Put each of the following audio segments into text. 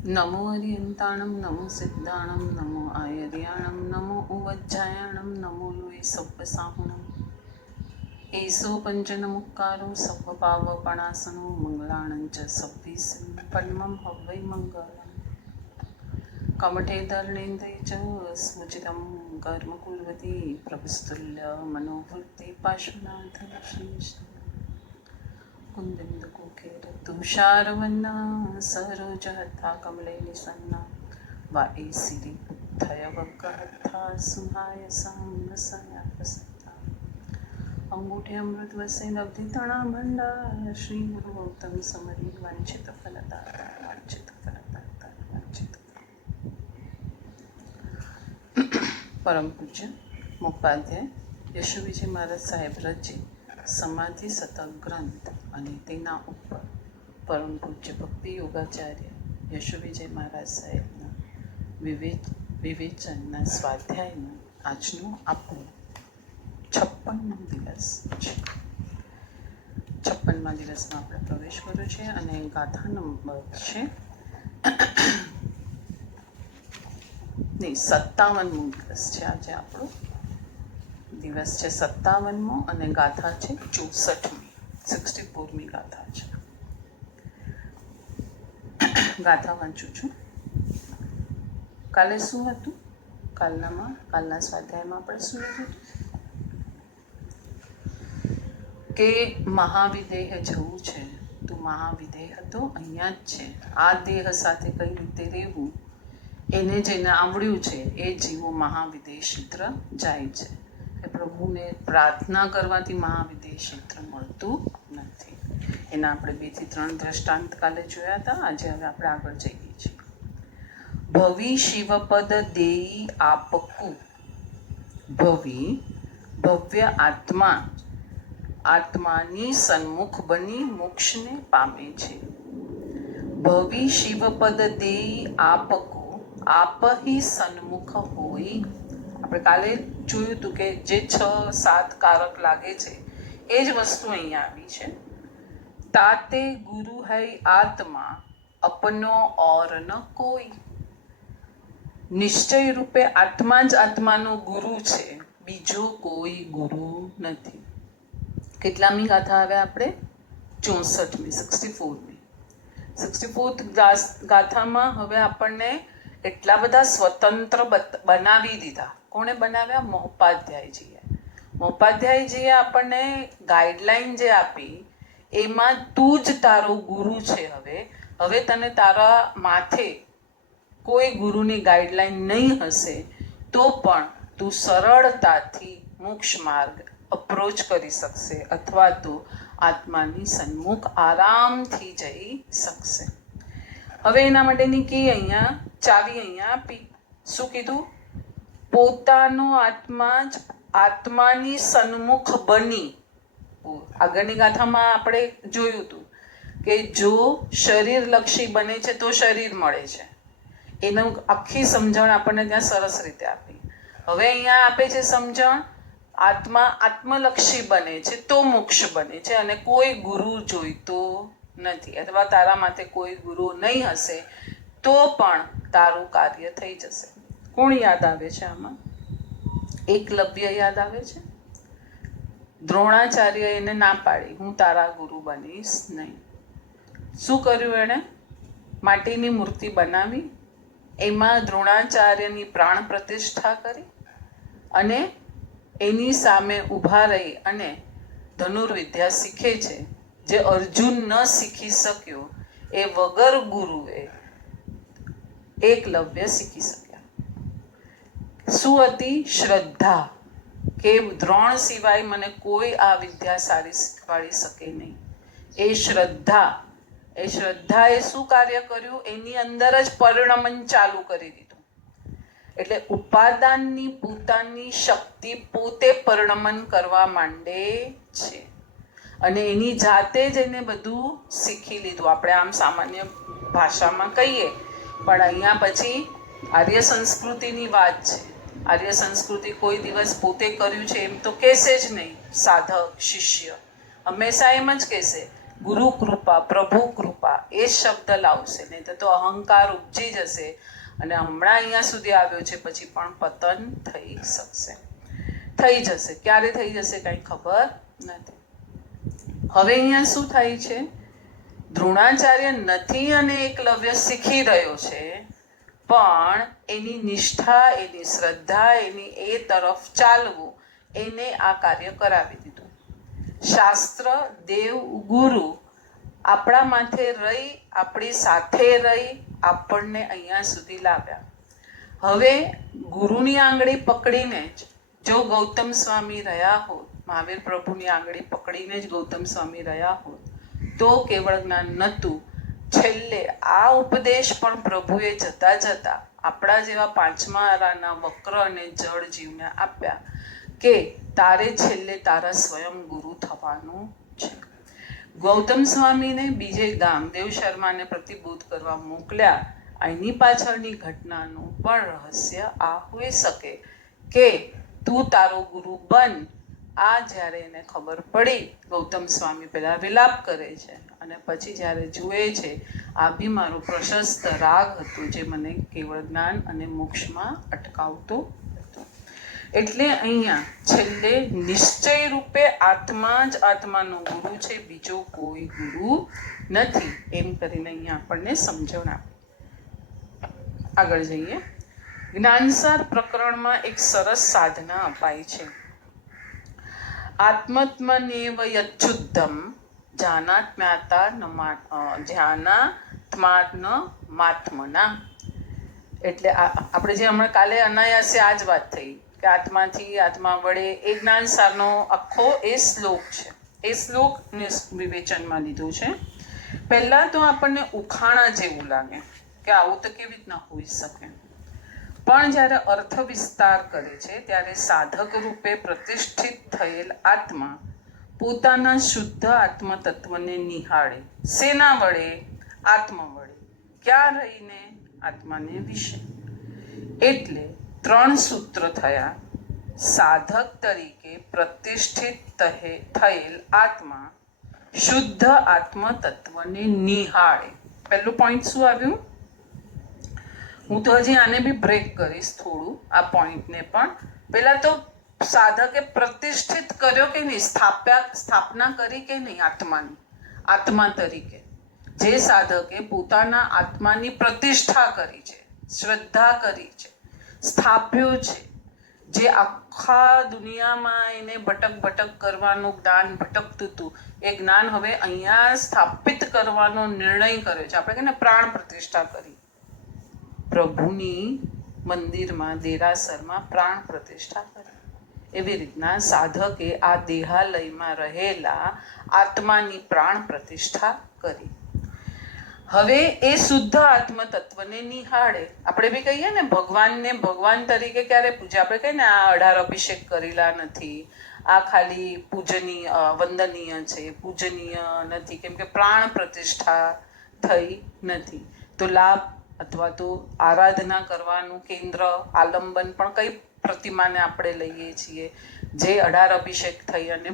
नमो अरियंताणं नमो सिद्धाणं नमो आयर्याणं नमो उवज्जायाणं नमो लोये सव्वसाहुणम् एषो पञ्चनमुक्कारो सव्वपावपणासनो मङ्गलाणं च सव्वीसं पद्मं हवै मङ्गलम् कमठे धर्णेन्द्रे च स्मुचितं कर्म कुर्वती प्रभुस्तुल्य मनोवृत्ति पार्श्वनाथ श्रीकृष्ण कुन्दिन्दुकुखेर तुषारवन्ना सरोजहत्था कमले निसन्ना वाईसिरि बुद्धयवकहत्था सुहायसां प्रसन्ना अंगूठे अमृत वसे नवधितणा भंडार श्री गुरु गौतम समरी वंचित फलदाता वंचित फलदाता वंचित। परम पूज्य मुख्याध्याय યશુ વિજય મહારાજ સાહેબ રચિત સમાધિ શતક ગ્રંથ અને તેના ઉપર પરમ પૂજ્ય ભક્તિ યોગાચાર્ય યશુ વિજય મહારાજ સાહેબના વિવેચનના સ્વાધ્યાયનો આજનો આપણો 56મો દિવસ છે। 56મા દિવસમાં આપણે પ્રવેશ કર્યો છે અને ગાથા નંબર છે નહીં 57મો દિવસ છે। આજે આપણો દિવસ છે 57મો અને ગાથા છે 64મી ગાથા છે। ગાથા વાંચું છું। કાલે શું હતું? કાલના સ્વાધ્યાયમાં આપણે શું હતું કે મહાવિદેહ જવું છે। તું મહાવિદેહ હતો, અહીંયા જ છે। આ દેહ સાથે કઈ રીતે રહેવું એને જેને આવડ્યું છે એ જીવો મહાવિદેહ ક્ષેત્ર જાય છે। પ્રભુને પ્રાર્થના કરવાથી મહાવિદેહ ક્ષેત્ર મળતું નથી। એના આપણે 2 થી 3 દ્રષ્ટાંત કાલે જોયા હતા। આજે હવે આપણે આગળ જઈએ છીએ। ભવિ શિવપદ દેઈ આપકુ। ભવિ ભવ્ય આત્મા આત્માની સન્મુખ બની મોક્ષને પામે છે। ભવિ શિવપદ દેઈ આપકુ આપહી સન્મુખ હોય। આપણે કાલે જોયું હતું કે જે 6-7 કારક લાગે છે એ જ વસ્તુ અહીંયા આવી છે। તાતે ગુરુ હૈ આત્મા અપનો ઓર ન કોઈ। નિશ્ચય રૂપે આત્મા જ આત્માનો ગુરુ છે, બીજો કોઈ ગુરુ નથી। કેટલામી ગાથા હવે આપણે 64મી 64th ગાથામાં હવે આપણને એટલા બધા સ્વતંત્ર બનાવી દીધા। કોણે બનાવ્યા? મહોપાધ્યાયજીએ। મહોપાધ્યાયજીએ આપણને ગાઈડલાઈન જે આપી એમાં તું જ તારો ગુરુ છે। હવે તને તારા માથે કોઈ ગુરુની ગાઈડલાઈન નહીં હશે તો પણ તું સરળતાથી મોક્ષ માર્ગ અપ્રોચ કરી શકશે અથવા તો આત્માની સન્મુખ આરામથી જઈ શકશે। હવે એના માટેની કી અહીંયા ચાવી અહીંયા આપી। શું કીધું? પોતાનો આત્મા જ આત્માની સન્મુખ બની। આગળની ગાથામાં આપણે જોયું હતું કે જો શરીરલક્ષી બને છે તો શરીર મળે છે। એનું આખી સમજણ આપણને ત્યાં સરસ રીતે આપી। હવે અહીંયા આપે છે સમજણ આત્મા આત્મલક્ષી બને છે તો મોક્ષ બને છે અને કોઈ ગુરુ જોઈતો નથી અથવા તારા માટે કોઈ ગુરુ નહીં હશે તો પણ તારું કાર્ય થઈ જશે। કોણ યાદ આવે છે આમાં? એકલવ્ય યાદ આવે છે। દ્રોણાચાર્ય એને ના પાડી, હું તારા ગુરુ બનીશ નહીં। શું કર્યું એણે? માટીની મૂર્તિ બનાવી, એમાં દ્રોણાચાર્યની પ્રાણ પ્રતિષ્ઠા કરી અને એની સામે ઊભા રહી અને ધનુર્વિદ્યા શીખે છે। જે અર્જુન ન શીખી શક્યો એ વગર ગુરુએ એકલવ્ય શીખી શક્યા। શું હતી? શ્રદ્ધા કે દ્રોણ સિવાય મને કોઈ આ વિદ્યા સારી શીખવાડી શકે નહીં। એ શ્રદ્ધાએ શું કાર્ય કર્યું? એની અંદર જ પરિણમન ચાલુ કરી દીધું। એટલે ઉપાદાનની પોતાની શક્તિ પોતે પરિણમન કરવા માંડે છે અને એની જાતે જ એને બધું શીખી લીધું। આપણે આમ સામાન્ય ભાષામાં કહીએ પણ અહીંયા પછી આર્ય સંસ્કૃતિની વાત છે। આર્ય સંસ્કૃતિ કોઈ દિવસ પોતે કર્યું છે એમ તો કહેશે જ નહીં। સાધક શિષ્ય હંમેશા એમ જ કહેશે ગુરુ કૃપા, પ્રભુ કૃપા એ શબ્દ લાવશે, નહીં તો અહંકાર ઉપજી જશે અને હમણાં અહીંયા સુધી આવ્યો છે પછી પણ પતન થઈ શકશે, થઈ જશે. ક્યારે થઈ જશે કંઈ ખબર નથી. હવે અહીંયા શું થાય છે? દ્રોણાચાર્ય નથી અને એકલવ્ય શીખી રહ્યો છે, પણ એની નિષ્ઠા, એની શ્રદ્ધા, એની એ તરફ ચાલવું, એને આ કાર્ય કરાવી દીધું. શાસ્ત્ર, દેવ, ગુરુ આપણા માથે રહી, આપણી સાથે રહી, આપણને અહીંયા સુધી લાવ્યા. હવે ગુરુની આંગળી પકડીને જ જો ગૌતમ સ્વામી રહ્યા હોત, મહાવીર પ્રભુની આંગળી પકડીને જ ગૌતમ સ્વામી રહ્યા હોત, તો કેવળ જ્ઞાન નહોતું. છેલ્લે આ ઉપદેશ પણ પ્રભુએ જતા જતા આપણા જેવા પાંચમા આરાના વક્ર અને જળ જીવને આપ્યા કે તારે છેલ્લે તારા સ્વયં ગુરુ થવાનું છે. ગૌતમ સ્વામીને બીજે ગામદેવ શર્માને પ્રતિબોધ કરવા મોકલ્યા. એની પાછળની ઘટનાનું પણ રહસ્ય આ હોઈ શકે કે તું તારો ગુરુ બન. આ જ્યારે એને ખબર પડી, ગૌતમ સ્વામી પહેલા વિલાપ કરે છે અને પછી જ્યારે જુએ છે આ બી મારો પ્રશસ્ત રાગ હતો જે મને કેવળ જ્ઞાન અને મોક્ષમાં અટકાવતો હતો. એટલે અહીંયા છેલ્લે નિશ્ચય રૂપે આત્મા જ આત્માનો ગુરુ છે, બીજો કોઈ ગુરુ નથી, એમ કરીને અહીંયા આપણને સમજણ આપે. આગળ જઈએ. જ્ઞાનસાર પ્રકરણમાં એક સરસ સાધના અપાય છે. આત્મત્મનેવ યચ્છુદ્ધમ ધ્યાનાત્માત્મન માત્મના. એટલે આપણે જે હમણાં કાલે અનાયાસે આ જ વાત થઈ કે આત્માથી આત્મા વડે એ જ્ઞાનસારનો આખો એ શ્લોક છે. એ શ્લોકને વિવેચનમાં લીધું છે. પહેલા તો આપણને ઉખાણા જેવું લાગે કે આવું તો કેવી રીતના હોઈ શકે, પણ જ્યારે અર્થ વિસ્તાર કરે છે ત્યારે સાધક રૂપે પ્રતિષ્ઠિત થયેલ આત્મા પોતાના શુદ્ધ આત્મ તત્વને નિહાળે. શેના વડે? આત્મ વડે. ક્યાં રહીને? આત્માને વિશે. એટલે 3 સૂત્ર થયા. સાધક તરીકે પ્રતિષ્ઠિત થયેલ આત્મા શુદ્ધ આત્મ તત્વને નિહાળે. પહેલું પોઈન્ટ શું આવ્યું? હું તો હજી આને બી બ્રેક કરીશ થોડું, આ પોઈન્ટને પણ. પહેલા તો સાધકે પ્રતિષ્ઠિત કર્યો કે નહીં, સ્થાપના કરી કે નહીં આત્માની, આત્મા તરીકે. જે સાધકે પોતાના આત્માની પ્રતિષ્ઠા કરી છે, શ્રદ્ધા કરી છે, સ્થાપ્યો છે, જે આખા દુનિયામાં એને ભટક કરવાનું જ્ઞાન ભટકતું હતું, એ જ્ઞાન હવે અહીંયા સ્થાપિત કરવાનો નિર્ણય કર્યો છે. આપણે કહીએ ને પ્રાણ પ્રતિષ્ઠા કરી, પ્રભુની મંદિરમાં, દેરાસરમાં પ્રાણ પ્રતિષ્ઠા કરી. એવી રીતના સાધકે આ દેહાલયમાં રહેલા આત્માની પ્રાણ પ્રતિષ્ઠા કરી. હવે એ શુદ્ધ આત્મ તત્વને નિહાળે. આપણે બી કહીએ ને ભગવાનને ભગવાન તરીકે ક્યારે પૂજે? આપણે કહીએ ને આ 18 અભિષેક કરેલા નથી, આ ખાલી પૂજનીય વંદનીય છે, પૂજનીય નથી, કેમ કે પ્રાણ પ્રતિષ્ઠા થઈ નથી. તો લાભ અથવા તો આરાધના કરવાનું કેન્દ્ર, આલંબન પણ કઈ પ્રતિમાને આપણે લઈએ છીએ? જે 18 અભિષેક થઈ અને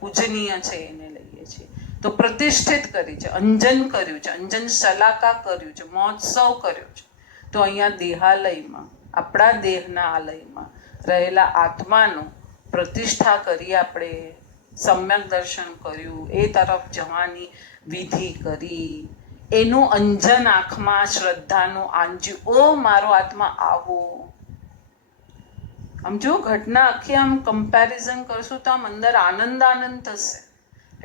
પૂજનીય છે એને લઈએ છીએ. તો પ્રતિષ્ઠિત કરી છે, અંજન કર્યું છે, અંજન શલાકા કર્યું છે, મહોત્સવ કર્યો છે. તો અહીંયા દેહાલયમાં, આપણા દેહના આલયમાં રહેલા આત્માનો પ્રતિષ્ઠા કરી, આપણે સમ્યક દર્શન કર્યું, એ તરફ જવાની વિધિ કરી, એનું અંજન આંખમાં શ્રદ્ધાનું આંજ્યું, ઓ મારો આત્મા આવો. આમ જો ઘટના આખી આમ કમ્પેરિઝન કરશું તો આમ અંદર આનંદ થશે.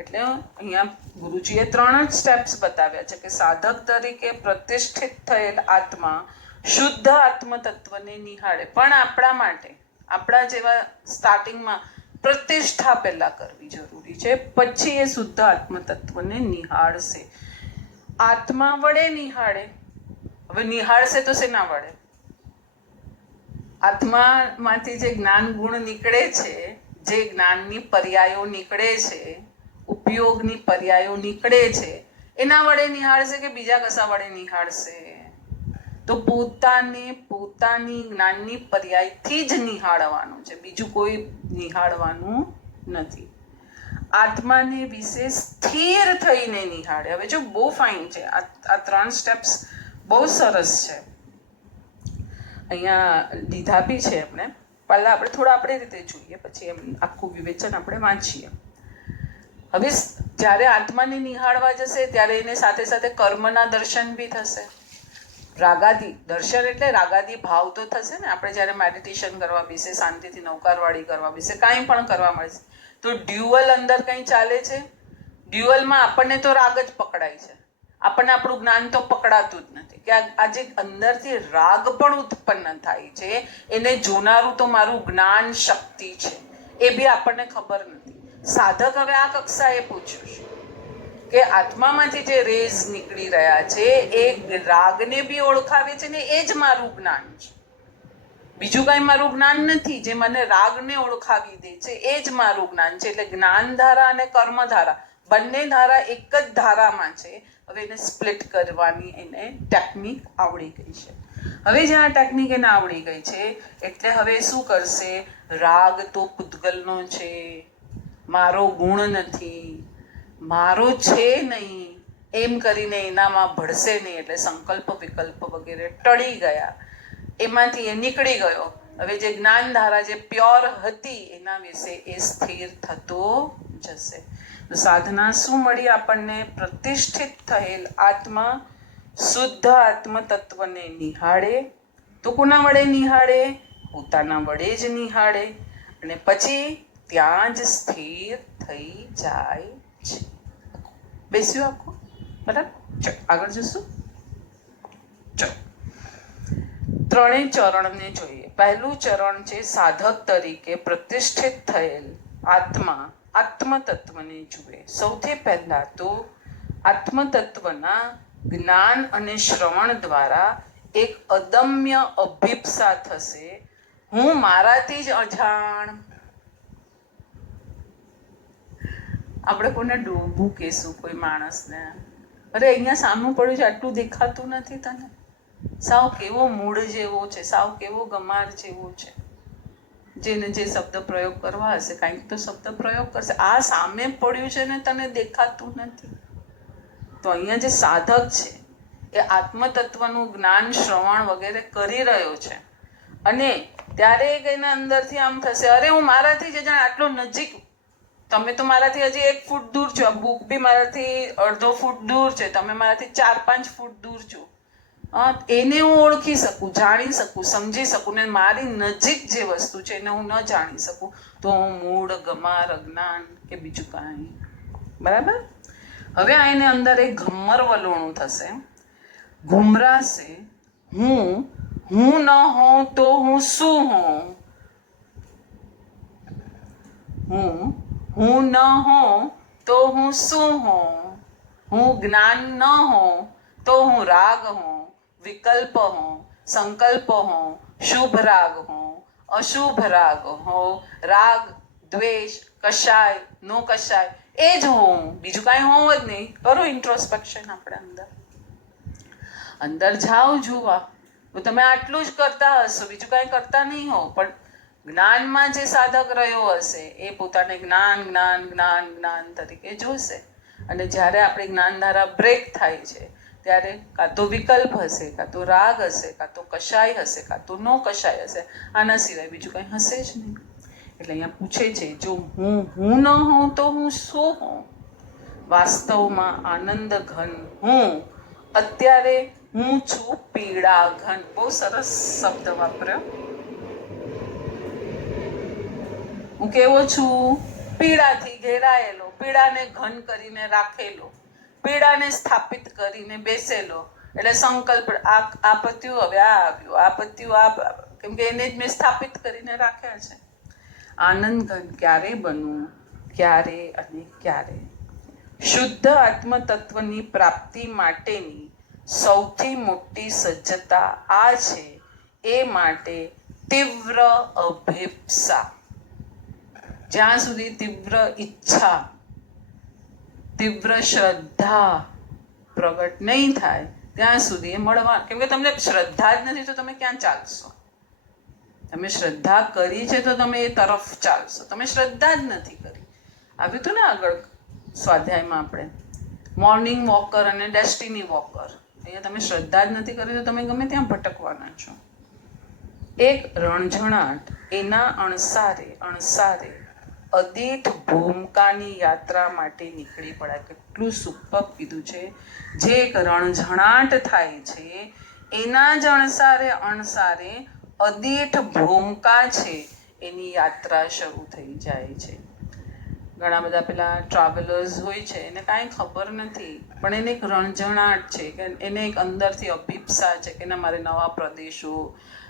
એટલે અહીંયા ગુરુજીએ 3 જ સ્ટેપ્સ બતાવ્યા છે કે સાધક તરીકે પ્રતિષ્ઠિત થયેલ આત્મા શુદ્ધ આત્મ તત્વને નિહાળે. પણ આપણા માટે, આપણા જેવા સ્ટાર્ટિંગમાં પ્રતિષ્ઠા પહેલા કરવી જરૂરી છે, પછી એ શુદ્ધ આત્મ તત્વને નિહાળશે. આત્મા વડે નિહાળે. હવે નિહાળશે તો શેના વડે? આત્મામાંથી જે જ્ઞાન ગુણ નીકળે છે, જે જ્ઞાનની પર્યાયો નીકળે છે, ઉપયોગની પર્યાયો નીકળે છે, એના વડે નિહાળશે કે બીજા કશા વડે નિહાળશે? તો પોતાની જ્ઞાનની પર્યાયથી જ નિહાળવાનું છે, બીજું કોઈ નિહાળવાનું નથી. આત્માને વિશે સ્થિર થઈને નિહાળે. હવે જો બહુ ફાઇન છે આ 3 સ્ટેપ્સ, બહુ સરસ છે. અહીંયા લીધા બી છે આપણે. પહેલાં આપણે થોડા આપણી રીતે જોઈએ, પછી એમ આખું વિવેચન આપણે વાંચીએ. હવે જ્યારે આત્માને નિહાળવા જશે ત્યારે એને સાથે સાથે કર્મના દર્શન બી થશે. રાગાદી દર્શન એટલે રાગાદી ભાવ તો થશે ને. આપણે જ્યારે મેડિટેશન કરવા બેસે, શાંતિથી નૌકારવાળી કરવા બેસે, કાંઈ પણ કરવા મળશે તો ડ્યુઅલ અંદર કંઈ ચાલે છે. ડ્યુઅલમાં આપણને તો રાગ જ પકડાય છે, આપણને આપણું જ્ઞાન તો પકડાતું જ નથી. કે આ જે અંદરથી રાગ પણ ઉત્પન્ન થાય છે એને જોનારું તો મારું જ્ઞાન શક્તિ છે, એ બી આપણને ખબર નથી. સાધક હવે આ કક્ષાએ પૂછ્યું છે કે આત્મામાંથી જે રેઝ નીકળી રહ્યા છે એ રાગને બી ઓળખાવે છે ને એ જ મારું જ્ઞાન છે. બીજું કાંઈ મારું જ્ઞાન નથી. જે મને રાગને ઓળખાવી દે છે એ જ મારું જ્ઞાન છે. એટલે જ્ઞાનધારા અને કર્મધારા બંને ધારા એક જ ધારામાં છે. હવે એને સ્પ્લિટ કરવાની એને ટેકનિક આવડી ગઈ છે. હવે જ્યાં ટેકનિક એને આવડી ગઈ છે એટલે હવે શું કરશે? રાગ તો પૂતગલનો છે, મારો ગુણ નથી, મારો છે નહીં, એમ કરીને એનામાં ભળશે નહીં. એટલે સંકલ્પ વિકલ્પ વગેરે ટળી ગયા, એમાંથી એ નીકળી ગયો. હવે જે જ્ઞાનધારા જે પ્યોર હતી એના વિશે એ સ્થિર થતો જશે. સાધના શું મળી આપણને? પ્રતિષ્ઠિત થયેલ આત્મા શુદ્ધ આત્મ તત્વને નિહાળે. તો કોના વડે નિહાળે? પોતાના વડે જ નિહાળે. અને પછી ત્યાં જ સ્થિર થઈ જાય છે. બેસ્યું આખું? બરાબર. ચલો આગળ જશું. ચલો ત્રણેય ચરણને જોઈએ. પહેલું ચરણ છે સાધક તરીકે પ્રતિષ્ઠિત થયેલ આત્મા આત્મતત્વને જુએ. સૌથી પહેલા તો આત્મતત્વના જ્ઞાન અને શ્રવણ દ્વારા એક અદમ્ય અભિપ્સા થશે. હું મારાથી જ અજાણ. આપણે કોને ડોબું કહેશું કોઈ માણસને? અરે અહીંયા સામું પડ્યું છે, આટલું દેખાતું નથી તને? સાવ કેવો મૂળ જેવો છે, સાવ કેવો ગમાર જેવો છે. જેને જે શબ્દ પ્રયોગ કરવા હશે કાંઈક તો શબ્દ પ્રયોગ કરશે. આ સામે પડ્યું છે ને તને દેખાતું નથી. તો અહીંયા જે સાધક છે એ આત્મતત્વનું જ્ઞાન શ્રવણ વગેરે કરી રહ્યો છે અને ત્યારે એના અંદરથી આમ થશે, અરે હું મારાથી જ જાણ આટલો નજીક, તમે તો મારાથી હજી 1 ફૂટ દૂર છો, આ બુક બી મારાથી અડધો ફૂટ દૂર છે, તમે મારાથી 4-5 ફૂટ દૂર છો. એને હું ઓળખી શકું, જાણી શકું, સમજી શકું ને મારી નજીક જે વસ્તુ છે એને હું ન જાણી શકું તો હું મૂળ ગમાર અજ્ઞાન કે બીજું કાંઈ. બરાબર. હવે આ એને અંદર એક ઘમ્મર વલોણું થશે, ઘુમરાશે. હું ન હોઉં તો હું શું હોઉં? હું ન હોઉં તો હું શું હોઉં? હું જ્ઞાન ન હોઉં તો હું રાગ હોઉં, વિકલ્પ હોઉં, સંકલ્પ હોઉં, શુભ રાગ હોઉં, અશુભ રાગ હોઉં, રાગ દ્વેષ કશાય નો કશાય એ જ હોઉં, બીજું કાંઈ હોઉં જ નહીં. કરો ઇન્ટ્રોસ્પેક્શન. આપણે અંદર જાઓ જોવા તો તમે આટલું જ કરતા હશો, બીજું કાંઈ કરતા નહીં હો. પણ જ્ઞાનમાં જે સાધક રહ્યો હશે એ પોતાને જ્ઞાન જ્ઞાન જ્ઞાન જ્ઞાન તરીકે જોશે. અને જ્યારે આપણી જ્ઞાનધારા બ્રેક થાય છે ત્યારે કાં તો વિકલ્પ હશે, કાં તો રાગ હશે, કાં તો કશાય હશે, કાં તો નો કશાય હશે. આના સિવાય બીજું કંઈ હશે જ નહીં. એટલે અહીંયા પૂછે છે, જો હું ન હોઉં તો હું શું હોઉં? વાસ્તવમાં આનંદ ઘન હું. અત્યારે હું છું પીડા ઘન. બહુ સરસ શબ્દ વાપર્યો. હું કેવો છું? પીડાથી ઘેરાયેલો, પીડાને ઘન કરીને રાખેલો, પીડાને સ્થાપિત કરીને બેસેલો. એટલે સંકલ્પ આ પત્યું, હવે આ આવ્યું, આ પત્યું, આ, કેમ કે એને જ મેં સ્થાપિત કરીને રાખ્યા છે. આનંદ ઘન ક્યારે બનવું? ક્યારે અને ક્યારે? શુદ્ધ આત્મતત્વની પ્રાપ્તિ માટેની સૌથી મોટી સજ્જતા આ છે. એ માટે તીવ્ર અભિપ્સા. જ્યાં સુધી તીવ્ર ઈચ્છા, તીવ્ર શ્રદ્ધા પ્રગટ નહીં થાય ત્યાં સુધી એ મળવા. કેમ કે તમને શ્રદ્ધા જ નથી તો તમે ક્યાં ચાલશો? તમે શ્રદ્ધા કરી છે તો તમે એ તરફ ચાલશો. તમે શ્રદ્ધા જ નથી કરી, આવ્યું હતું ને આગળ સ્વાધ્યાયમાં આપણે, મોર્નિંગ વોકર અને ડેસ્ટિની વોકર. અહીંયા તમે શ્રદ્ધા જ નથી કરી તો તમે ગમે ત્યાં ભટકવાના છો. એક રણઝણાટ એના અણસારે અણસારે અદીઠ ભૂમકાની યાત્રા માટે નીકળી પડ્યા. કેટલું સુપર કીધું છે. જે એક રણઝણાટ થાય છે એના જ અણસારે અણસારે અદીઠ ભૂમકા છે એની યાત્રા શરૂ થઈ જાય છે. ઘણા બધા પેલા ટ્રાવેલર્સ હોય છે એને કાંઈ ખબર નથી, પણ એને એક રણઝણાટ છે કે એને એક અંદરથી અભિપ્સા છે કે ના મારે નવા પ્રદેશો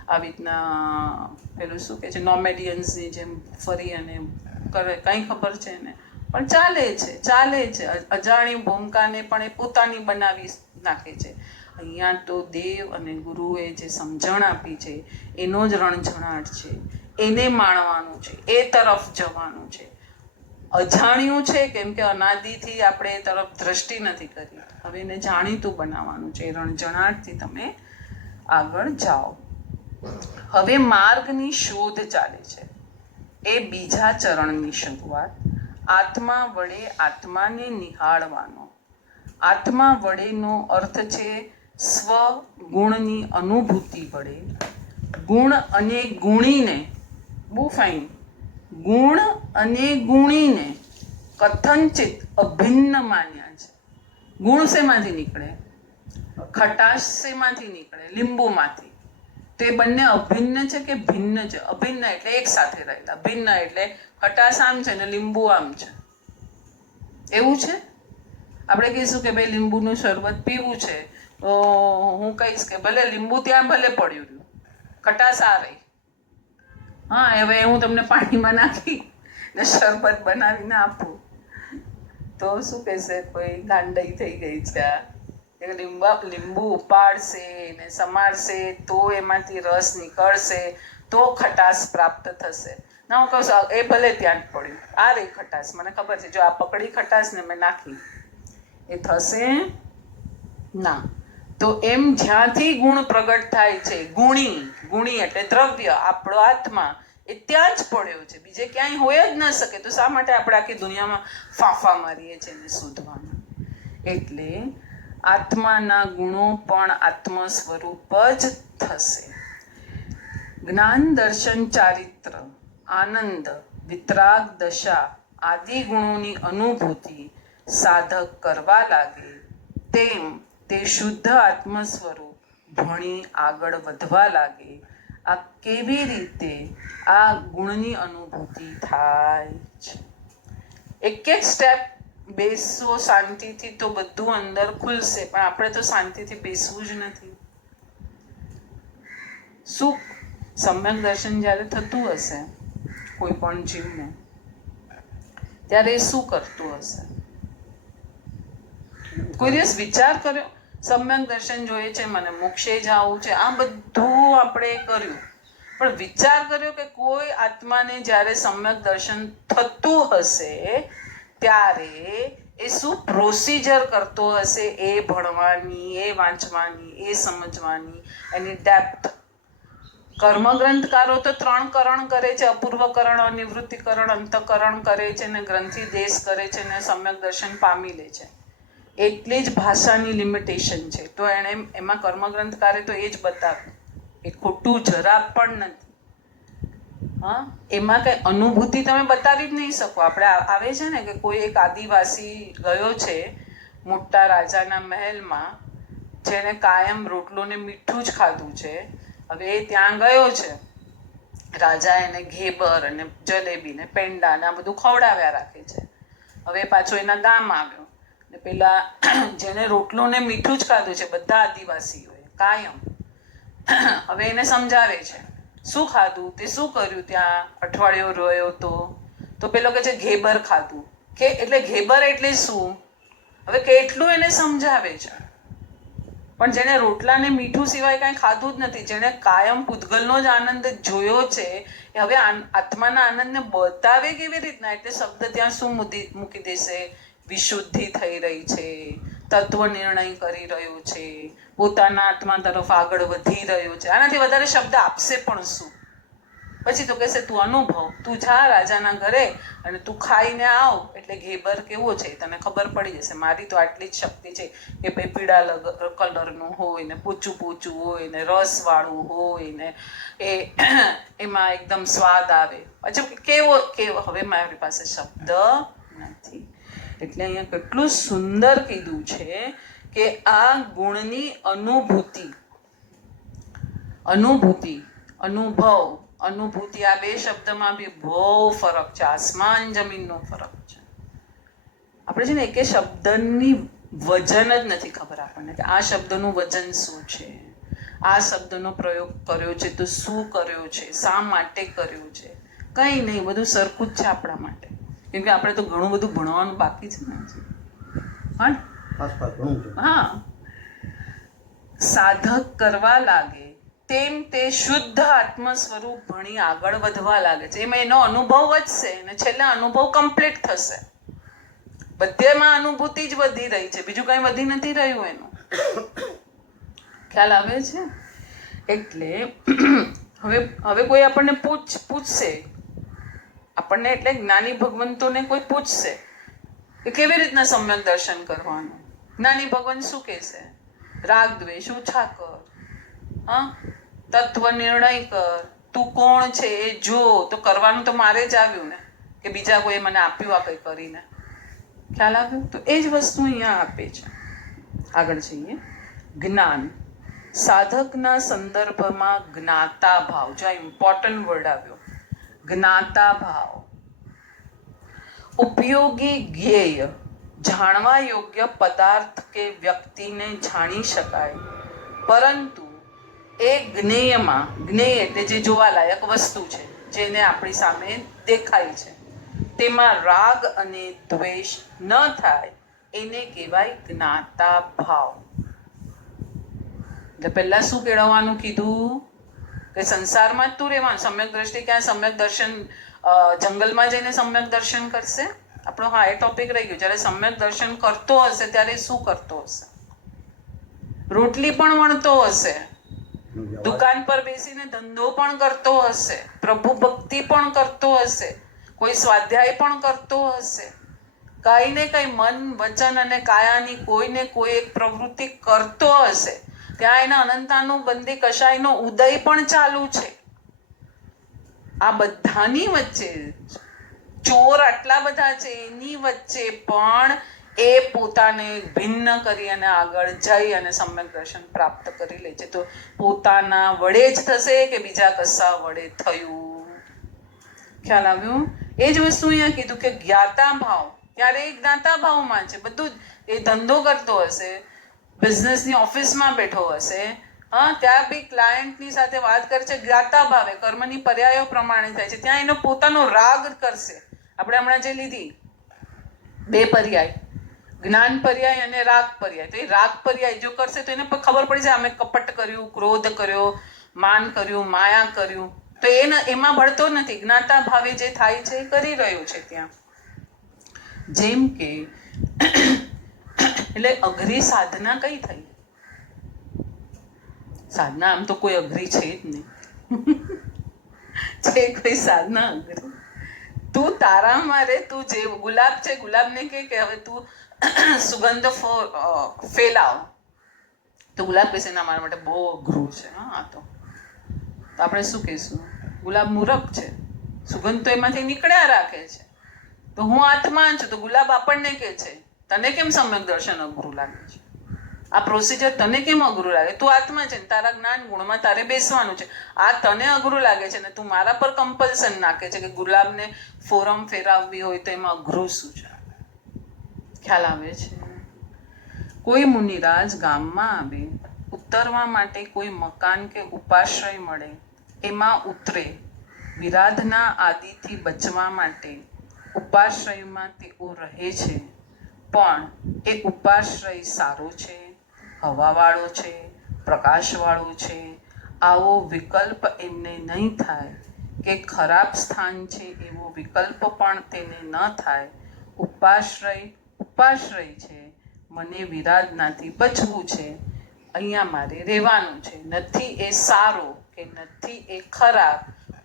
આવી રીતના પેલું શું કહે છે નોમેડિયન્સની જેમ ફરી અને કરે, કંઈ ખબર છે એને, પણ ચાલે છે અજાણી ભૂમિકાને પણ એ પોતાની બનાવી નાખે છે. અહીંયા તો દેવ અને ગુરુએ જે સમજણ આપી છે એનો જ રણઝણાટ છે, એને માણવાનું છે, એ તરફ જવાનું છે. અજાણ્યું છે કેમ કે અનાદિથી આપણે એ તરફ દ્રષ્ટિ નથી કરી, હવે એને જાણીતું બનાવવાનું છે. રણઝણાટથી તમે આગળ જાઓ. હવે માર્ગની શોધ ચાલે છે, એ બીજા ચરણની શરૂઆત. આત્મા વડે આત્માને નિહાળવાનો. આત્મા વડેનો અર્થ છે સ્વ ગુણની અનુભૂતિ વડે. ગુણ અને ગુણીને, બહુ ફાઇન, ગુણ અને ગુણીને કથનચિત અભિન્ન માન્યા છે. ગુણ શેમાંથી નીકળે? ખટાશ શેમાંથી નીકળે? લીંબુમાંથી. તો એ બંને અભિન્ન છે કે ભિન્ન છે? અભિન્ન એટલે એક સાથે રહેલા, ભિન્ન એટલે ખટાશ આમ છે ને લીંબુ આમ છે, એવું છે. આપણે કહીશું કે ભાઈ લીંબુનું શરબત પીવું છે તો હું કહીશ કે ભલે લીંબુ ત્યાં ભલે પડ્યું રહ્યું, ખટાશ આ રહી. હા, હવે હું તમને પાણીમાં નાખી ને શરબત બનાવીને આપું તો શું કહેશે? કોઈ ગાંડાઈ થઈ ગઈ છે આ. લીંબુ ઉપાડશે ને સમારશે તો એમાંથી રસ નીકળશે તો ખટાશ પ્રાપ્ત થશે. ના, હું કહું છું એ ભલે ત્યાં જ પડ્યું, આ રહી ખટાશ, મને ખબર છે, જો આ પકડી ખટાશ ને મેં નાખી, એ થશે ના. તો એમ જ્યાંથી ગુણ પ્રગટ થાય છે, ગુણી એટલે દ્રવ્ય, આપણો આત્મા એ ત્યાં જ પડ્યો છે, બીજે ક્યાંય હોય જ ન શકે. તો શા માટે આપણે આખી દુનિયામાં ફાંફા મારીએ છીએ એને શોધવાના? એટલે આત્માના ગુણો પણ આત્મ સ્વરૂપ જ થશે. જ્ઞાન, દર્શન, ચારિત્ર, આનંદ, વિતરાગ દશા આદિ ગુણોની અનુભૂતિ સાધક કરવા લાગે તેમ તે શુદ્ધ આત્મ સ્વરૂપ ભણી આગળ વધવા લાગે. આ કેવી રીતે આ ગુણની અનુભૂતિ થાય છે? એક એક સ્ટેપ બેસવો શાંતિથી તો બધું અંદર ખુલશે, પણ આપણે તો શાંતિથી બેસવું જ નથી. શું સમ્યક દર્શન જ્યારે થતું હશે કોઈ પણ જીવને, ત્યારે એ શું કરતું હશે? કોઈ દિવસ વિચાર કર્યો? સમ્યક દર્શન જોઈએ છે, મને મોક્ષે જવું છે, આ બધું આપણે કર્યું, પણ વિચાર કર્યો કે કોઈ આત્માને જ્યારે સમ્યક દર્શન થતું હશે ત્યારે એ શું પ્રોસિજર કરતો હશે? એ ભણવાની, એ વાંચવાની, એ સમજવાની, એની ડેપ્થ. કર્મગ્રંથકારો તો 3 કરણ કરે છે, અપૂર્વકરણ, અનિવૃત્તિકરણ, અંતકરણ કરે છે ને ગ્રંથિ દેશ કરે છે ને સમ્યક દર્શન પામી લે છે. એટલી જ ભાષાની લિમિટેશન છે. તો એણે એમાં કર્મગ્રંથકારે તો એ જ બતાવ્યું, એ ખોટું જરા પણ નથી. હા, એમાં કઈ અનુભૂતિ તમે બતાવી જ નહીં શકો. આપણે આવે છે ને કે કોઈ એક આદિવાસી ગયો છે મોટા રાજાના મહેલમાં, જેને કાયમ રોટલો ને મીઠું જ ખાધું છે. હવે એ ત્યાં ગયો છે, રાજા એને ઘેબર અને જલેબી ને પેંડા ને આ બધું ખવડાવ્યા રાખે છે. હવે પાછો એના ગામ આવ્યો ને પેલા જેને રોટલો ને મીઠું જ ખાધું છે બધા આદિવાસીઓએ કાયમ, હવે એને સમજાવે છે શું ખાધું, તે શું કર્યું, ત્યાં અઠવાડિયો રહ્યો તો પેલો કે છે ઘેબર ખાધું. કે એટલે ઘેબર એટલે શું? હવે કેટલું એને સમજાવે છે. પણ જેને રોટલાને મીઠું સિવાય કાંઈ ખાધું જ નથી, જેને કાયમ પૂતગલનો જ આનંદ જોયો છે, એ હવે આત્માના આનંદને બતાવે કેવી રીતના? એટલે શબ્દ ત્યાં શું મૂકી દેશે? વિશુદ્ધિ થઈ રહી છે, તત્વ નિર્ણય કરી રહ્યો છે, પોતાના આત્મા તરફ આગળ વધી રહ્યો છે. આનાથી વધારે શબ્દ આપશે પણ શું? પછી તો કહેશે તું અનુભવ, તું જા રાજાના ઘરે અને તું ખાઈને આવ એટલે ઘેબર કેવો છે તને ખબર પડી જશે. મારી તો આટલી જ શક્તિ છે કે ભાઈ પીળા કલરનું હોય ને પોચું પોચું હોય ને રસવાળું હોય ને એમાં એકદમ સ્વાદ આવે. પછી કેવો હવે મારી પાસે શબ્દ નથી. એટલે અહીંયા કેટલું સુંદર કીધું છે કે આ ગુણની અનુભૂતિ, અનુભૂતિ આ બે શબ્દમાં બી બહુ ફરક છે, આસમાન જમીનનો ફરક છે. આપણે છે ને એક શબ્દની વજન જ નથી ખબર આપણને કે આ શબ્દનું વજન શું છે, આ શબ્દનો પ્રયોગ કર્યો છે તો શું કર્યો છે, શા માટે કર્યો છે. કંઈ નહીં, બધું સરખું જ છે આપણા માટે. કેમ કે આપણે તો ઘણું બધું ભણવાનું બાકી છે ને. હા, સાધક કરવા લાગે તેમ તે શુદ્ધ આત્મ સ્વરૂપ ભણી આગળ વધવા લાગે છે. એમાં એનો અનુભવ વધશે અને છેલ્લે અનુભવ કમ્પ્લીટ થશે. બધેમાં અનુભૂતિ જ વધી રહી છે, બીજું કઈ વધી નથી રહ્યું એનું. ખ્યાલ આવે છે? એટલે હવે કોઈ આપણને પૂછશે આપણને, એટલે જ્ઞાની ભગવંતોને કોઈ પૂછશે કે કેવી રીતના સમ્યક દર્શન કરવાનું. જ્ઞાની ભગવંત શું કહેશે? રાગ દ્વેષ ઓછા કર, તત્વ નિર્ણય કર, તું કોણ છે એ જો. તો કરવાનું તો મારે જ આવ્યું ને, કે બીજા કોઈ મને આપ્યું આ કંઈ કરીને. ખ્યાલ આવ્યો? તો એ જ વસ્તુ અહીંયા આપે છે. આગળ જઈએ. જ્ઞાન સાધકના સંદર્ભમાં જ્ઞાતા ભાવ, જો ઇમ્પોર્ટન્ટ વર્ડ આવ્યો, જ્ઞાતા ભાવ. ઉપયોગી જ્ઞેય, જાણવા યોગ્ય પદાર્થ કે વ્યક્તિને જાણી શકાય, પરંતુ એ જ્ઞેયમાં, જ્ઞેય એટલે જે જોવાલાયક વસ્તુ છે, જેને આપણી સામે દેખાય છે, તેમાં રાગ અને દ્વેષ ન થાય, એને કહેવાય જ્ઞાતા ભાવ. એટલે પહેલા શું કેળવવાનું કીધું કે સંસારમાં જ તું રહેવાનું. સમ્યક દ્રષ્ટિ ક્યાં? સમ્યક દર્શન જંગલમાં જઈને સમ્યક દર્શન કરશે? આપણો હા એ ટોપિક રહી ગયો. જ્યારે સમ્યક દર્શન કરતો હશે ત્યારે શું કરતો હશે? રોટલી પણ વણતો હશે, દુકાન પર બેસીને ધંધો પણ કરતો હશે, પ્રભુ ભક્તિ પણ કરતો હશે, કોઈ સ્વાધ્યાય પણ કરતો હશે. કઈ ને કઈ મન, વચન અને કાયાની કોઈ ને કોઈ એક પ્રવૃત્તિ કરતો હશે. ત્યાં એના અનંતાનુબંધી કશાયનો ઉદય પણ ચાલુ છે. આ બધાની વચ્ચે ચોર આટલા બધા છે, એની વચ્ચે પણ એ પોતાને ભિન્ન કરી અને આગળ જઈ અને સમ્યક દર્શન પ્રાપ્ત કરી લે છે. તો પોતાના વડે જ થશે કે બીજા કશા વડે થયું? ખ્યાલ આવ્યું? એ જ વસ્તુ અહીંયા કીધું કે જ્ઞાતા ભાવ. ત્યારે એ જ્ઞાતા ભાવમાં છે બધું. એ ધંધો કરતો હશે, બિઝનેસની ઓફિસમાં બેઠો હશે, ત્યાં બી ક્લાયન્ટની સાથે વાત કરે છે, જ્ઞાતા ભાવે, કર્મની પર્યાયો પ્રમાણે થાય છે. ત્યાં એનો પોતાનો રાગ કરશે. આપણે હમણાં જે લીધી 2 પર્યાય, જ્ઞાન પર્યાય અને રાગ પર્યાય. તો એ રાગ પર્યાય જો કરશે તો એને ખબર પડી જાય અમે કપટ કર્યું, ક્રોધ કર્યો, માન કર્યું, માયા કર્યું. તો એમાં ભળતો નથી. જ્ઞાતા ભાવે જે થાય છે એ કરી રહ્યો છે ત્યાં. જેમ કે એટલે અઘરી સાધના કઈ થઈ? સાધના આમ તો કોઈ અઘરી છે જ નહીં. છે કોઈ સાધના અઘરી? તું તારામાં રે, તું જે ગુલાબ છે, ગુલાબને કે હવે તું સુગંધ ફેલાવ. તો ગુલાબ કહેશે ના મારા માટે બહુ અઘરું છે. આ તો આપણે શું કહીશું? ગુલાબ મૂરખ છે, સુગંધ તો એમાંથી નીકળ્યા રાખે છે. તો હું આત્મા છું. તો ગુલાબ આપણને કે છે તને કેમ સમ્યક દર્શન અઘરું લાગે છે? આ પ્રોસિજર તને કેમ અઘરું લાગે? તું આત્મા છે ને તારા જ્ઞાન ગુણમાં તારે બેસવાનું છે. આ તને અઘરું લાગે છે ને તું મારા પર કમ્પલ્શન નાખે છે કે ગુલાબને ફોરમ ફેરવવી હોય તો એમાં અઘરું શું છે? ખ્યાલ આવે છે? કોઈ મુનિરાજ ગામમાં આવે, ઉતરવા માટે કોઈ મકાન કે ઉપાશ્રય મળે, એમાં ઉતરે. વિરાધના આદિથી બચવા માટે ઉપાશ્રયમાં તેઓ રહે છે. પણ એ ઉપાશ્રય સારો છે, હવાવાળો છે, પ્રકાશવાળો છે, આવો વિકલ્પ એમને નહીં થાય, કે ખરાબ સ્થાન છે એવો વિકલ્પ પણ તેને ન થાય. ઉપાશ્રય છે, મને વિરાધનાથી બચવું છે, અહીંયા મારે રહેવાનું છે. નથી એ સારો કે નથી એ ખરાબ,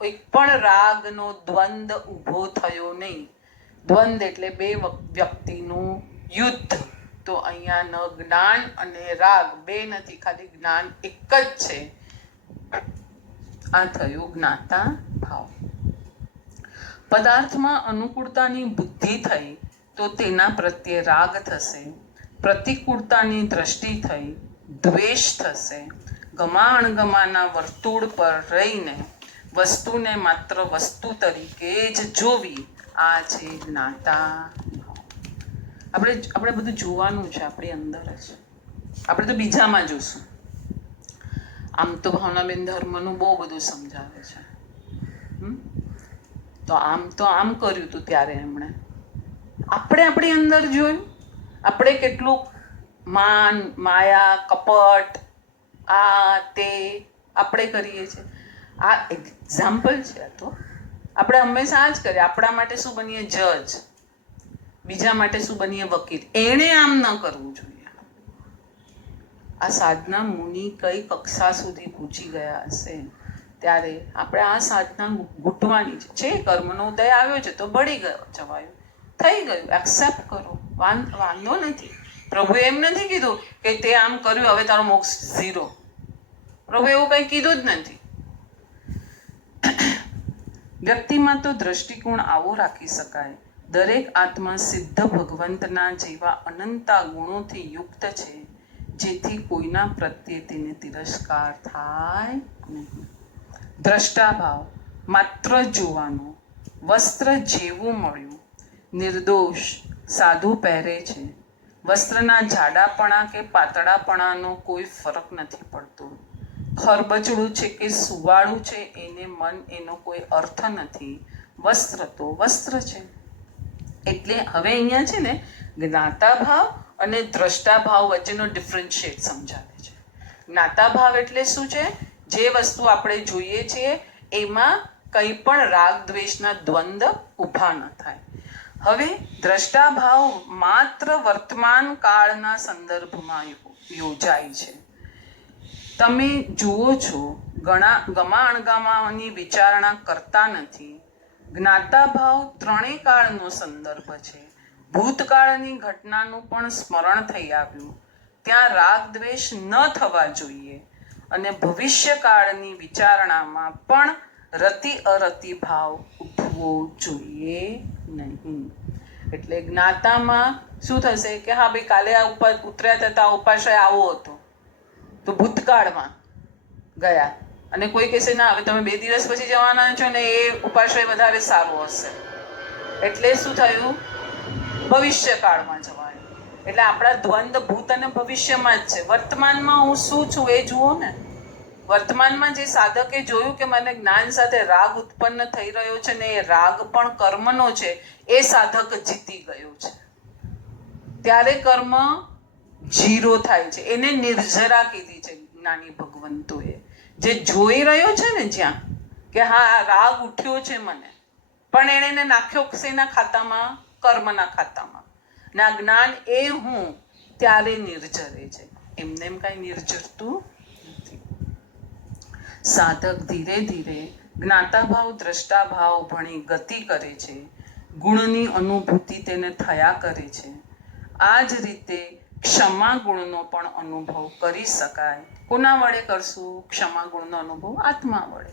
એક પણ રાગનો દ્વંદ ઊભો થયો નહીં. દ્વંદ એટલે બે વ્યક્તિનું યુદ્ધ. તો અહીંયા ન જ્ઞાન અને રાગ બે નથી, ખાલી જ્ઞાન એક જ છે. આ થયું જ્ઞાતા ભાવ. પદાર્થમાં અનુકૂળતાની બુદ્ધિ થઈ તો તેના પ્રત્યે રાગ થશે. પ્રતિકૂળતાની દ્રષ્ટિ થઈ દ્વેષ થશે. ગમા અણગમાના વર્તુળ પર રહીને વસ્તુને માત્ર વસ્તુ તરીકે જ જોવી, આ છે જ્ઞાતા ભાવ. આપણે બધું જોવાનું છે આપણી અંદર જ. આપણે તો બીજામાં જોશું. આમ તો ભાવનાબેન ધર્મનું બહુ બધું સમજાવે છે. તો આમ કર્યું હતું ત્યારે એમણે આપણે આપણી અંદર જોયું. આપણે કેટલું માન માયા કપટ આ તે આપણે કરીએ છીએ. આ એક્ઝામ્પલ છે. તો આપણે હંમેશા આ જ કરીએ. આપણા માટે શું બનીએ? જજ. બીજા માટે શું બનીએ? વકીલ. એણે આમ ન કરવું જોઈએ. આ સાધના મુનિ કઈ કક્ષા સુધી પહોંચી ગયા હશે ત્યારે આપણે આ સાધના ઘૂંટવાની છે. કર્મનો ઉદય આવ્યો છે તો બળી ગયો, જવાયું, થઈ ગયું, એક્સેપ્ટ કરો, વાંધો નથી. પ્રભુએ એમ નથી કીધું કે તે આમ કર્યું હવે તારો મોક્ષ 0. પ્રભુ એવું કંઈ કીધું જ નથી. વ્યક્તિમાં તો દ્રષ્ટિકોણ આવો રાખી શકાય. દરેક આત્મા સિદ્ધ ભગવંતના જેવા અનંતા ગુણોથી યુક્ત છે, જેથી કોઈના પ્રત્યે તેને તિરસ્કાર થાય નહીં. દ્રષ્ટાભાવ માત્ર જોવાનો. વસ્ત્ર જેવું મળ્યું, નિર્દોષ, સાદું પહેરે છે. વસ્ત્રના જાડાપણા કે પાતળાપણાનો કોઈ ફરક નથી પડતો. ખરબચડું છે કે સુવાળું છે એને મન એનો કોઈ અર્થ નથી. વસ્ત્ર તો વસ્ત્ર છે. એટલે હવે અહીંયા છે ને જ્ઞાતા ભાવ અને દ્રષ્ટા ભાવ વચ્ચેનો ડિફરન્શિએટ સમજાવે છે. જ્ઞાતા ભાવ એટલે શું છે? જે વસ્તુ આપણે જોઈએ છીએ એમાં કંઈ પણ રાગ દ્વેષના દ્વંદ ઊભા ન થાય. હવે દ્રષ્ટા ભાવ માત્ર વર્તમાન કાળના સંદર્ભમાં યોજાય છે. તમે જુઓ છો, ગમા અણગમાની વિચારણા કરતા નથી. જ્ઞાતા ભાવ ત્રણેય કાળનો સંદર્ભ છે. ભૂતકાળની ઘટનાનું પણ સ્મરણ થઈ આવ્યું, ત્યાં રાગ દ્વેષ ન થવા જોઈએ. અને ભવિષ્યકાળની વિચારણામાં પણ રતિ અરતિ ભાવ ઉઠવો જોઈએ નહીં. એટલે જ્ઞાતામાં શું થશે કે હા ભાઈ કાલે આ ઉપર ઉતર્યા હતા, ઉપાશ્રય આવો હતો, તો ભૂતકાળમાં ગયા. અને કોઈ કહેશે ના હવે તમે 2 દિવસ પછી જવાના છો ને એ ઉપાશ્રય વધારે સારો હશે, એટલે શું થયું? ભવિષ્યકાળમાં જવાનું. એટલે આપણા દ્વંદ ભૂત અને ભવિષ્યમાં જ છે. વર્તમાનમાં હું શું છું એ જુઓ ને. વર્તમાનમાં જે સાધકે જોયું કે મને જ્ઞાન સાથે રાગ ઉત્પન્ન થઈ રહ્યો છે ને એ રાગ પણ કર્મનો છે, એ સાધક જીતી ગયો છે. ત્યારે કર્મ 0 થાય છે. એને નિર્જરા કીધી છે જ્ઞાની ભગવંતોએ. જે જોઈ રહ્યો છે ને જ્યાં કે હા રાગ ઉઠ્યો છે મને, પણ એણે એને નાખ્યો શેના ખાતામાં? કર્મના ખાતામાં. ને આ જ્ઞાન એ હું ત્યારે નિર્જરે છે. એમને એમ કાંઈ નિર્જરતું નથી. સાધક ધીરે ધીરે જ્ઞાતાભાવ દ્રષ્ટાભાવ ભણી ગતિ કરે છે. ગુણની અનુભૂતિ તેને થયા કરે છે. આ જ રીતે ક્ષમા ગુણનો પણ અનુભવ કરી શકાય. કોના વડે કરશું ક્ષમા ગુણનો અનુભવ? આત્મા વડે.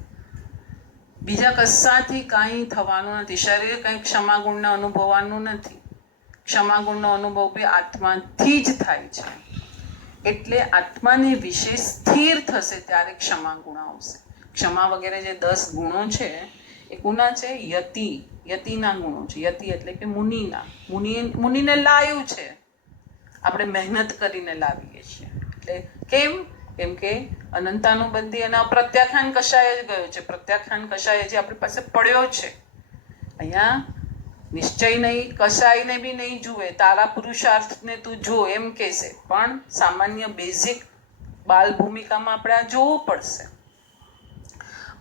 બીજા કશાથી કાંઈ થવાનું નથી. શરીર કંઈ ક્ષમા ગુણને અનુભવવાનું નથી. ક્ષમા ગુણનો અનુભવ બી આત્માથી જ થાય છે. એટલે આત્માને વિશે સ્થિર થશે ત્યારે ક્ષમા ગુણ આવશે. ક્ષમા વગેરે જે 10 ગુણો છે એ કોના છે? યતિના ગુણો છે. યતિ એટલે કે મુનિના. મુનિને લાવ્યું છે, આપણે મહેનત કરીને લાવીએ છીએ. એટલે કેમ કે અનંતાનુબંધી અને અપ્રત્યાખ્યાન કશાય જ ગયો છે. પ્રત્યાખ્યાન કશાય જે આપણી પાસે પડ્યો છે. અહીંયા નિશ્ચય નહીં, કશાયને બી નહીં જુએ, તારા પુરુષાર્થને તું જો એમ કહેશે, પણ સામાન્ય બેઝિક બાલ ભૂમિકામાં આપણે આ જોવું પડશે.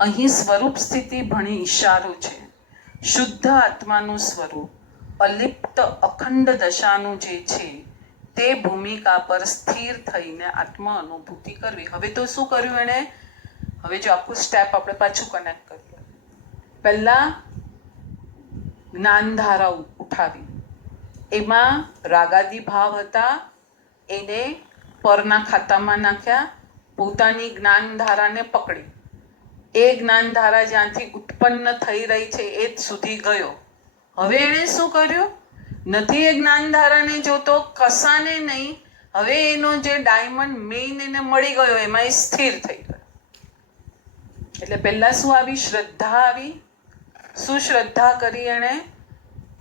અહીં સ્વરૂપ સ્થિતિ ભણી ઈશારો છે. શુદ્ધ આત્માનું સ્વરૂપ અલિપ્ત અખંડ દશાનું જે છે તે ભૂમિકા પર સ્થિર થઈને આત્મ અનુભૂતિ કરવી. હવે તો શું કર્યું એણે? હવે જો આખું સ્ટેપ આપણે પાછું કનેક્ટ કરીએ. પહેલા જ્ઞાનધારા ઉઠાવી, એમાં રાગાદી ભાવ હતા, એને પરના ખાતામાં નાખ્યા, પોતાની જ્ઞાનધારાને પકડી, એ જ્ઞાનધારા જ્યાંથી ઉત્પન્ન થઈ રહી છે એ જ સુધી ગયો. હવે એણે શું કર્યું? નથી એ જ્ઞાનધારાને જોતો, કસાને નહીં, હવે એનો જે ડાયમંડ મેઇન એને મળી ગયો એમાં એ સ્થિર થઈ ગયો. એટલે પહેલા શું આવી? શ્રદ્ધા આવી. શું શ્રદ્ધા કરી એણે?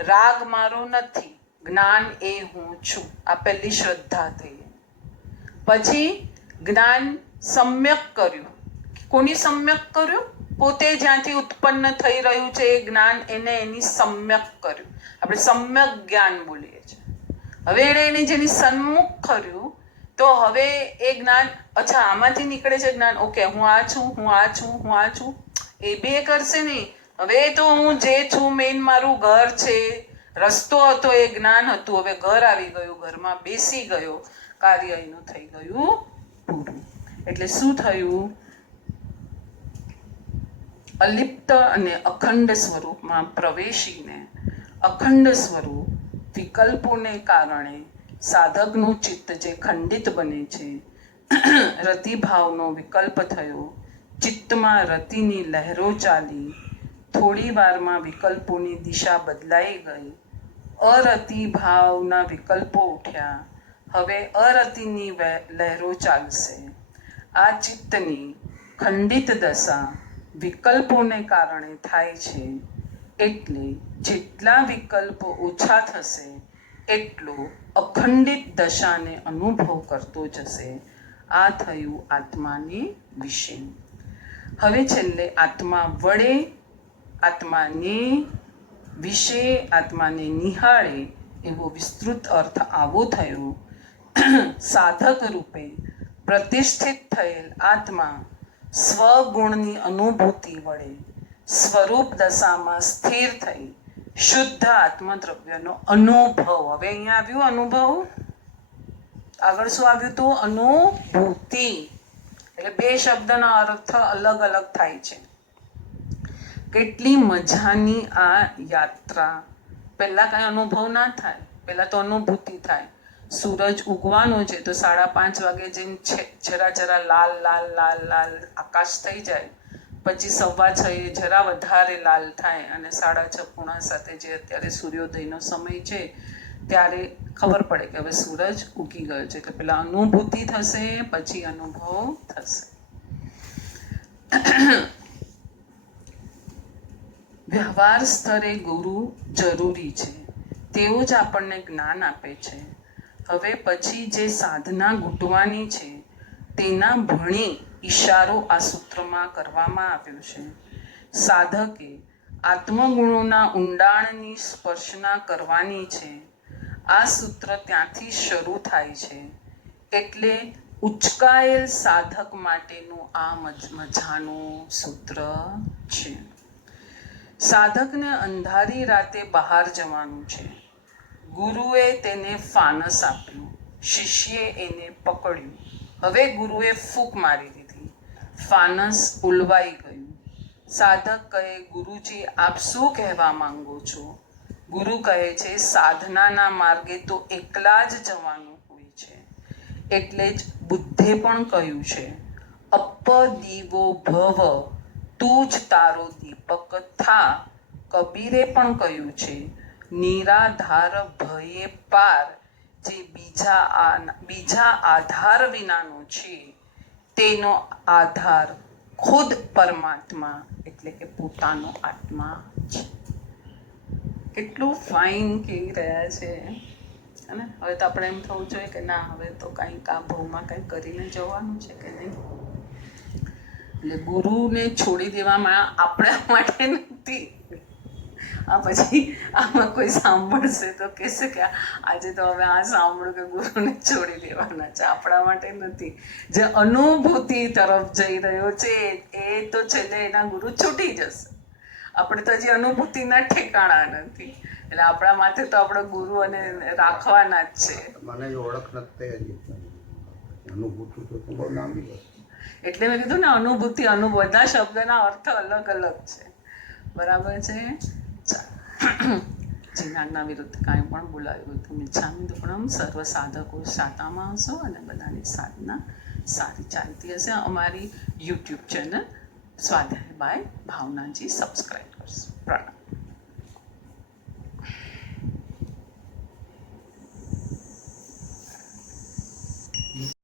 રાગ મારો નથી, જ્ઞાન એ હું છું. આ પહેલી શ્રદ્ધા થઈ. પછી જ્ઞાન સમ્યક કર્યું. કોની સમ્યક કર્યું? પોતે જ્યાંથી ઉત્પન્ન થઈ રહ્યું છે એ જ્ઞાન, એને એની સમ્યક કર્યું. આપણે સમ્યક જ્ઞાન બોલીએ છીએ. હવે એણે એને જેની સન્મુખ કર્યું, તો હવે એ જ્ઞાન, અચ્છા આમાંથી નીકળે છે જ્ઞાન, ઓકે હું આ છું, હું આ છું, હું આ છું, એ બી એ કરશે નહીં. હવે તો હું જે છું, મેઇન મારું ઘર છે, રસ્તો હતો એ જ્ઞાન હતું, હવે ઘર આવી ગયું, ઘરમાં બેસી ગયો, કાર્ય એનું થઈ ગયું પૂરું. એટલે શું થયું? અલિપ્ત અને અખંડ સ્વરૂપમાં પ્રવેશીને અખંડ સ્વરૂપ વિકલ્પોને કારણે સાધકનું ચિત્ત જે ખંડિત બને છે, રતિભાવનો વિકલ્પ થયો, ચિત્તમાં રતિની લહેરો ચાલી, થોડી વારમાં વિકલ્પોની દિશા બદલાઈ ગઈ, અરતિ ભાવના વિકલ્પો ઉઠ્યા, હવે અરતિની લહેરો ચાલશે. આ ચિત્તની ખંડિત દશા વિકલ્પોને કારણે થાય છે. એટલે જેટલા વિકલ્પો ઓછા થશે એટલો અખંડિત દશાને અનુભવ કરતો જશે. આ થયું આત્માની વિશે. હવે છેલ્લે આત્મા વડે, આત્માને વિશે, આત્માને નિહાળે એવો વિસ્તૃત અર્થ આવો થયો. સાધક રૂપે પ્રતિષ્ઠિત થયેલ આત્મા સ્વગુણની અનુભૂતિ વડે સ્વરૂપ દશામાં સ્થિર થઈ શુદ્ધ આત્મદ્રવ્યનો અનુભવ. હવે અહીંયા આવ્યું અનુભવ, આગળ શું આવ્યું હતું? અનુભૂતિ. એટલે બે શબ્દના અર્થ અલગ અલગ થાય છે. કેટલી મજાની આ યાત્રા. પહેલા કઈ અનુભવ ના થાય, પહેલા તો અનુભૂતિ થાય. સૂરજ ઉગવાનો છે તો 5:30 વાગે જઈને જરા જરા લાલ લાલ લાલ લાલ આકાશ થઈ જાય, પછી 6:15 જરા વધારે લાલ થાય, અને 6:30 પોણા 7 જે અત્યારે સૂર્યોદયનો સમય છે ત્યારે ખબર પડે કે હવે સૂરજ ઉગી ગયો છે. એટલે પેલા અનુભૂતિ થશે, પછી અનુભવ થશે. વ્યવહાર સ્તરે ગુરુ જરૂરી છે, તેઓ જ આપણને જ્ઞાન આપે છે. હવે પછી જે સાધના ઘૂંટવાની છે તેના ભણી ઈશારો આ સૂત્રમાં કરવામાં આવ્યો છે. સાધકે આત્મગુણોના ઊંડાણની સ્પર્શના કરવાની છે. આ સૂત્ર ત્યાંથી શરૂ થાય છે. એટલે ઉચકાયેલ સાધક માટેનું આ મજાનું સૂત્ર છે. સાધકને અંધારી રાતે બહાર જવાનું છે. ગુરુએ તેને ફાનસ આપ્યું, શિષ્યે એને પકડ્યું. હવે ગુરુએ ફૂંક મારી દીધી, ફાનસ ઉલવાઈ ગયું. સાધક કહે, ગુરુજી આપ શું કહેવા માંગો છો? ગુરુ કહે છે, સાધનાના માર્ગે તો એકલા જ જવાનું હોય છે. એટલે જ બુદ્ધે પણ કહ્યું છે, અપદીવો ભવ, તું જ તારો દીપક થા. કબીરે પણ કહ્યું છે, નિરાધાર ભયે પાર, જે બીજા આધાર વિનાનો છે તેનો આધાર ખુદ પરમાત્મા એટલે કે પોતાનો આત્મા છે. કેટલું ફાઇન કહી રહ્યા છે. અને હવે તો આપણે એમ થવું જોઈએ કે ના, હવે તો કંઈક આ ભવમાં કંઈક કરીને જવાનું છે કે નહીં. એટલે ગુરુને છોડી દેવામાં આપણા માટે નથી. આ પછી આમાં કોઈ સાંભળશે તો કહેશે કે આજે તો હવે આ સાંભળ્યું કે ગુરુને છોડી દેવાના છે. આપણા માટે નથી. જે અનુભૂતિ તરફ જઈ રહ્યો છે એ તો છેલ્લે એના ગુરુ છૂટી જશે. આપણે તો હજી અનુભૂતિના ઠેકાણા નથી. એટલે આપણા માથે તો આપણો ગુરુ અને રાખવાના જ છે. મને ઓળખ નથી હજી. અનુભૂતિ તો બહુ લાંબી. એટલે મેં કીધું ને, અનુભૂતિ બધા શબ્દના અર્થ અલગ અલગ છે. બરાબર છે. ચાલો. જીનાગના વિરુદ્ધ કાંઈ પણ બોલાયું તો મિચ્છામિ દુક્કડમ, સર્વ સાધકો શાતામાં હશો અને બધાની સાધના સારી ચાલતી હશે. અમારી યુટ્યુબ ચેનલ સ્વાધ્યાય બાય ભાવનાજી સબસ્ક્રાઈબ કરશો. પ્રણામ.